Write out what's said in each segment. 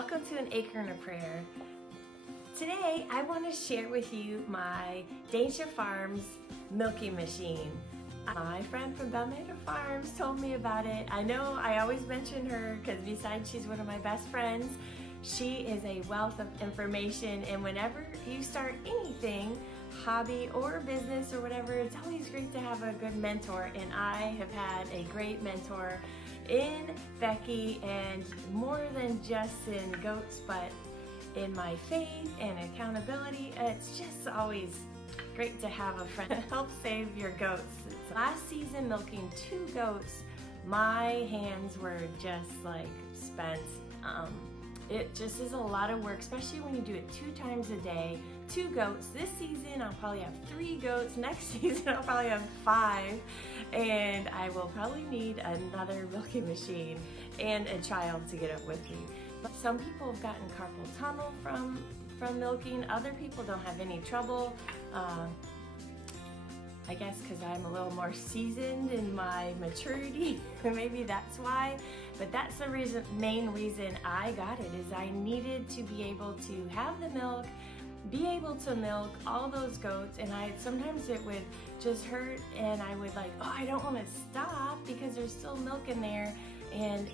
welcome to An Acre and a Prayer. Today I want to share with you my Dansha Farms milking machine. My friend from Belmada Farms told me about it. I know I always mention her because besides she's one of my best friends, she is a wealth of information, and whenever you start anything, hobby or business or whatever, it's always great to have a good mentor, and I have had a great mentor in Becky, and more than just in goats, but in my faith and accountability. It's just always great to have a friend help save your goats. Last season, milking 2 goats, my hands were just like spent. It just is a lot of work, especially when you do it 2 times a day. 2 goats. This season I'll probably have 3 goats. Next season I'll probably have 5. And I will probably need another milking machine and a child to get up with me. But some people have gotten carpal tunnel from milking. Other people don't have any trouble. I guess because I'm a little more seasoned in my maturity, maybe that's why. But that's the main reason I got it, is I needed to be able to have the milk, be able to milk all those goats, and sometimes it would just hurt, and I would like, oh, I don't want to stop because there's still milk in there. And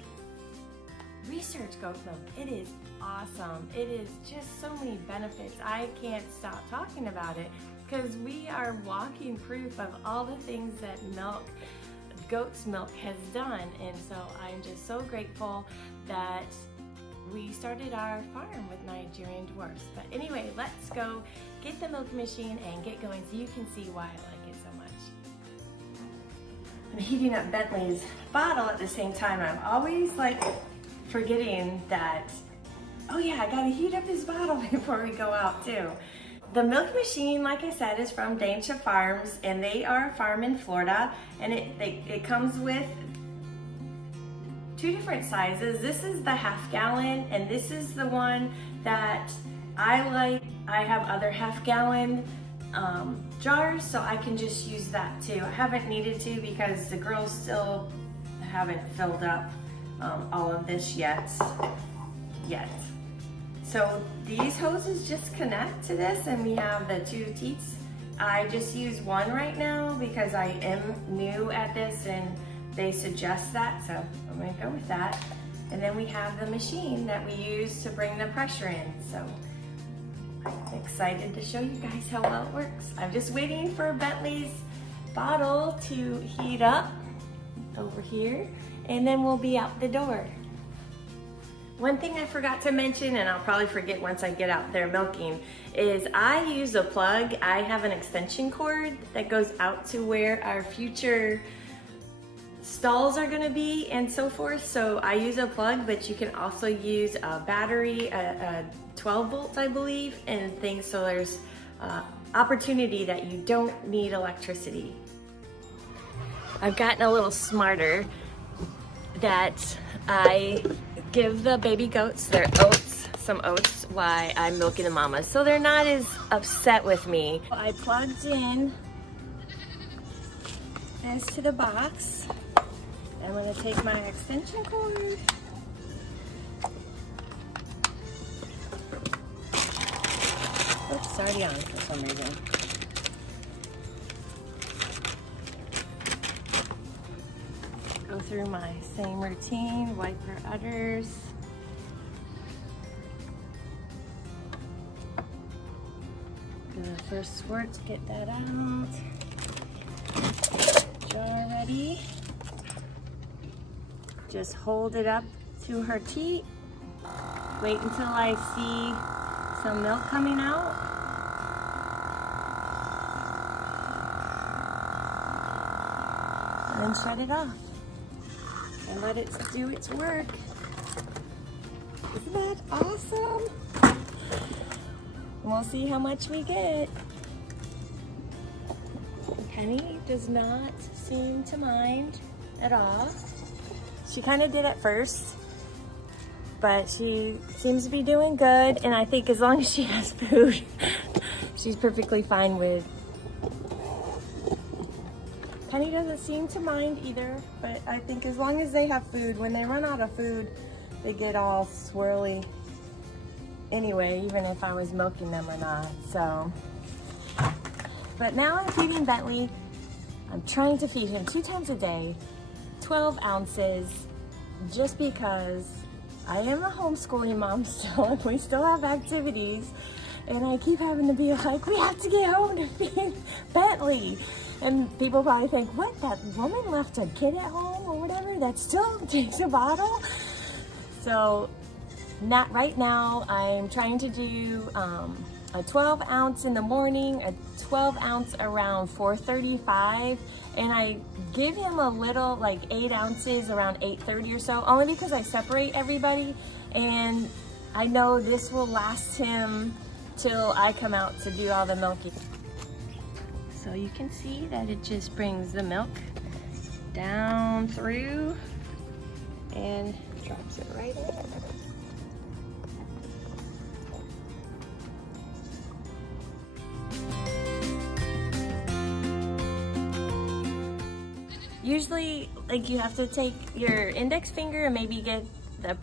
research goat milk. It is awesome. It is just so many benefits. I can't stop talking about it because we are walking proof of all the things that goat's milk has done. And so I'm just so grateful that we started our farm with Nigerian dwarfs. But anyway, let's go get the milk machine and get going so you can see why I like it so much. I'm heating up Bentley's bottle at the same time. I'm always like forgetting that, oh yeah, I gotta heat up his bottle before we go out too. The milk machine, like I said, is from Dansha Farms, and they are a farm in Florida, and it comes with 2 different sizes. This is the ½ gallon, and this is the one that I like. I have other ½ gallon jars, so I can just use that too. I haven't needed to because the girls still haven't filled up all of this yet. So these hoses just connect to this, and we have the 2 teats. I just use one right now because I am new at this and they suggest that, so I'm gonna go with that. And then we have the machine that we use to bring the pressure in. So I'm excited to show you guys how well it works. I'm just waiting for Bentley's bottle to heat up over here, and then we'll be out the door. One thing I forgot to mention, and I'll probably forget once I get out there milking, is I use a plug. I have an extension cord that goes out to where our future stalls are gonna be and so forth. So I use a plug, but you can also use a battery, a 12 volts, I believe, and things. So there's opportunity that you don't need electricity. I've gotten a little smarter that I give the baby goats their oats, some oats, while I'm milking the mamas, so they're not as upset with me. I plugged in this to the box. I'm gonna take my extension cord. Oops, it's already on for some reason. Go through my same routine, wipe her udders. Do the first squirt to get that out. Jar ready. Just hold it up to her teat. Wait until I see some milk coming out. And then shut it off. And let it do its work. Isn't that awesome? We'll see how much we get. Penny does not seem to mind at all. She kind of did at first, but she seems to be doing good, and I think as long as she has food, she's perfectly fine with. Penny doesn't seem to mind either, but I think as long as they have food, when they run out of food, they get all swirly. anyway, even if I was milking them or not. So, but now I'm feeding Bentley. I'm trying to feed him 2 times a day, 12 ounces, just because I am a homeschooling mom still, and we still have activities, and I keep having to be like, we have to get home to feed Bentley. And people probably think, what, that woman left a kid at home or whatever that still takes a bottle? So not right now, I'm trying to do a 12 ounce in the morning, a 12 ounce around 4:35, and I give him a little, like 8 ounces around 8:30 or so, only because I separate everybody, and I know this will last him till I come out to do all the milking. So you can see that it just brings the milk down through and drops it right in. Usually, like, you have to take your index finger and maybe get the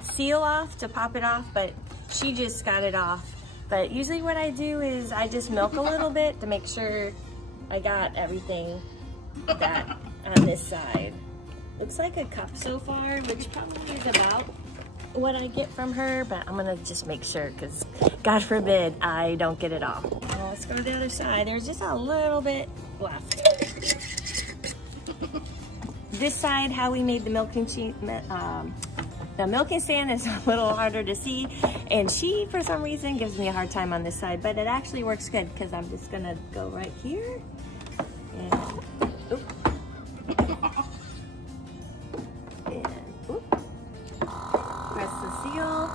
seal off to pop it off, but she just got it off. But usually what I do is I just milk a little bit to make sure I got everything that on this side. Looks like a cup so far, which probably is about what I get from her, but I'm gonna just make sure, because God forbid I don't get it all. Well, let's go to the other side. There's just a little bit left. This side, how we made the milking stand is a little harder to see, and she, for some reason, gives me a hard time on this side, but it actually works good, because I'm just gonna go right here, and oop. And oop. Press the seal.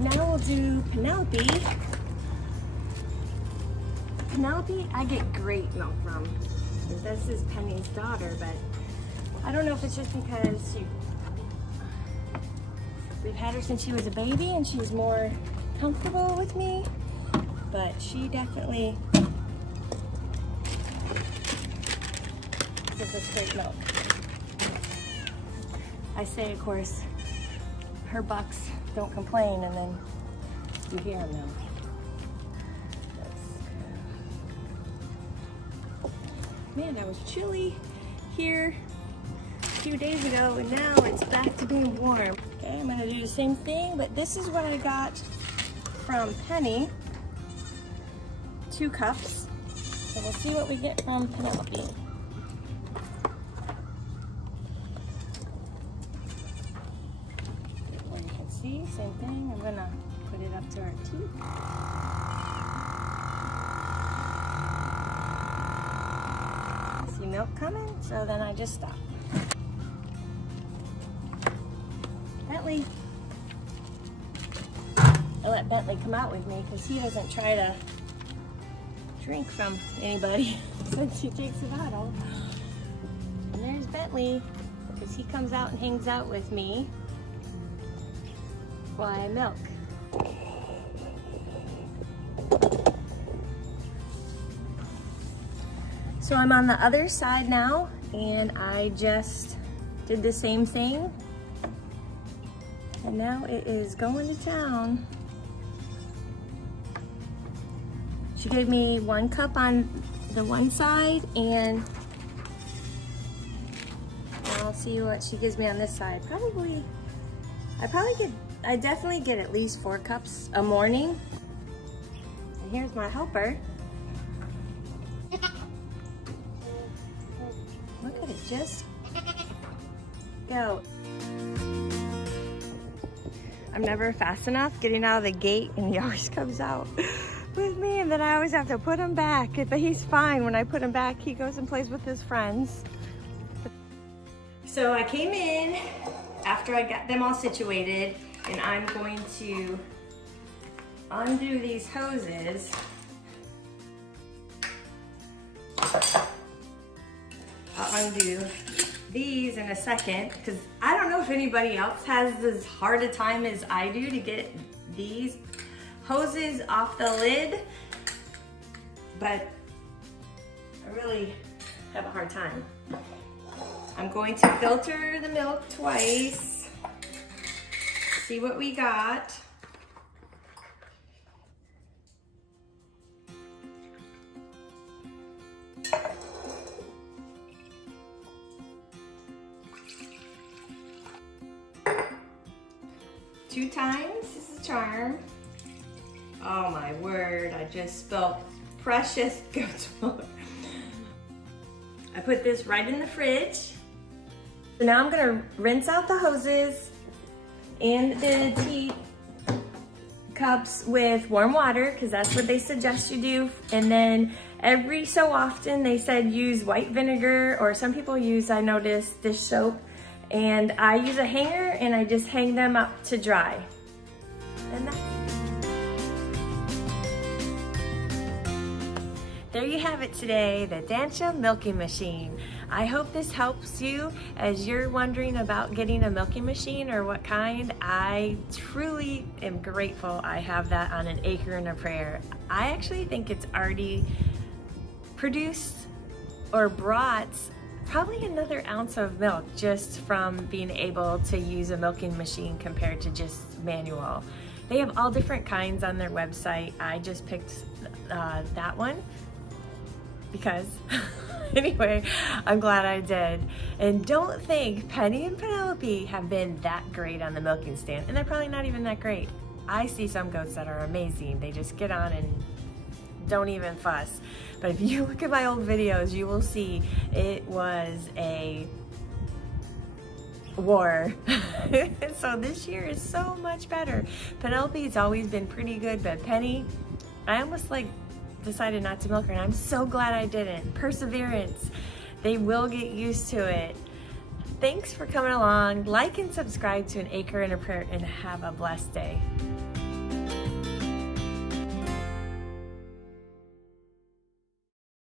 Now we'll do Penelope. Penelope, I get great milk from. This is Penny's daughter, but I don't know if it's just because we've had her since she was a baby and she's more comfortable with me, but she definitely gives us great milk. I say, of course, her bucks don't complain, and then you hear them now. Man, I was chilly here a few days ago, and now it's back to being warm. Okay, I'm gonna do the same thing, but this is what I got from Penny. 2 cups. So we'll see what we get from Penelope. See, same thing. I'm gonna put it up to our teeth. See milk coming, so then I just stop. Bentley. I let Bentley come out with me because he doesn't try to drink from anybody since he takes the bottle. And there's Bentley, because he comes out and hangs out with me while I milk. So I'm on the other side now, and I just did the same thing, and now it is going to town. She gave me 1 cup on the one side, and I'll see what she gives me on this side. I definitely get at least 4 cups a morning. And here's my helper. Look at it just go. I'm never fast enough getting out of the gate, and he always comes out with me, and then I always have to put him back. But he's fine. When I put him back, he goes and plays with his friends. So I came in after I got them all situated, and I'm going to undo these hoses. I'll undo these in a second because I don't know if anybody else has as hard a time as I do to get these hoses off the lid, but I really have a hard time. I'm going to filter the milk twice, see what we got. Two times is a charm. Oh my word, I just spilled precious goat's milk. I put this right in the fridge. So now I'm gonna rinse out the hoses and the tea cups with warm water because that's what they suggest you do. And then every so often they said use white vinegar, or some people use, I noticed, dish soap. And I use a hanger and I just hang them up to dry. And there you have it today, the Dansha milking machine. I hope this helps you as you're wondering about getting a milking machine or what kind. I truly am grateful I have that on an acre and a prayer. I actually think it's already produced or brought probably another ounce of milk just from being able to use a milking machine compared to just manual. They have all different kinds on their website. I just picked that one because anyway, I'm glad I did. And don't think Penny and Penelope have been that great on the milking stand, and they're probably not even that great. I see some goats that are amazing. They just get on and don't even fuss. But if you look at my old videos, you will see it was a war. So this year is so much better. Penelope's always been pretty good, but Penny, I almost decided not to milk her, and I'm so glad I didn't. Perseverance. They will get used to it. Thanks for coming along. Like and subscribe to An Acre and a Prayer, and have a blessed day.